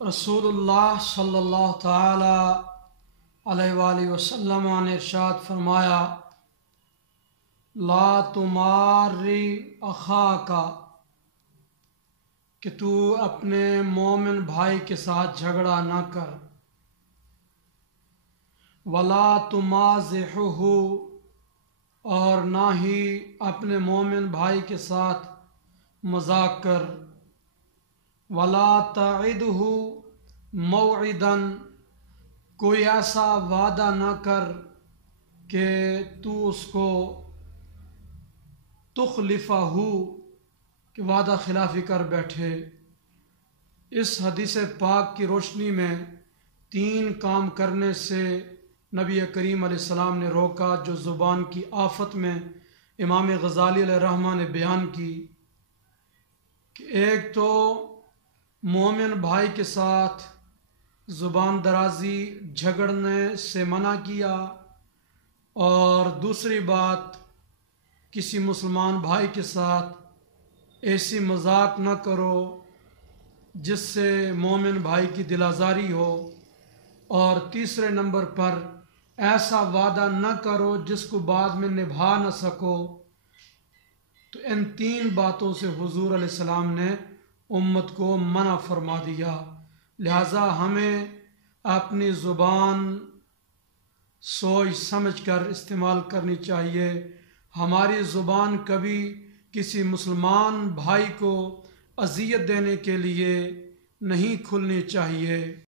رسول اللہ صلی اللہ تعالی علیہ وآلہ وسلم نے ارشاد فرمایا، لا تماری اخاک، کہ تو اپنے مومن بھائی کے ساتھ جھگڑا نہ کر، ولا تمازحہ، اور نہ ہی اپنے مومن بھائی کے ساتھ مذاق کر، ولا تعدہ موعدا، کوئی ایسا وعدہ نہ کر کہ تو اس کو تخلفہ، کہ وعدہ خلافی کر بیٹھے۔ اس حدیث پاک کی روشنی میں 3 کام کرنے سے نبی کریم علیہ السلام نے روکا، جو زبان کی آفت میں امام غزالی علیہ الرحمہ نے بیان کی، کہ ایک تو مومن بھائی کے ساتھ زبان درازی جھگڑنے سے منع کیا، اور دوسری بات کسی مسلمان بھائی کے ساتھ ایسی مذاق نہ کرو جس سے مومن بھائی کی دل آزاری ہو، اور تیسرے نمبر پر ایسا وعدہ نہ کرو جس کو بعد میں نبھا نہ سکو۔ تو ان 3 باتوں سے حضور علیہ السلام نے امت کو منع فرما دیا، لہٰذا ہمیں اپنی زبان سوچ سمجھ کر استعمال کرنی چاہیے۔ ہماری زبان کبھی کسی مسلمان بھائی کو اذیت دینے کے لیے نہیں کھلنی چاہیے۔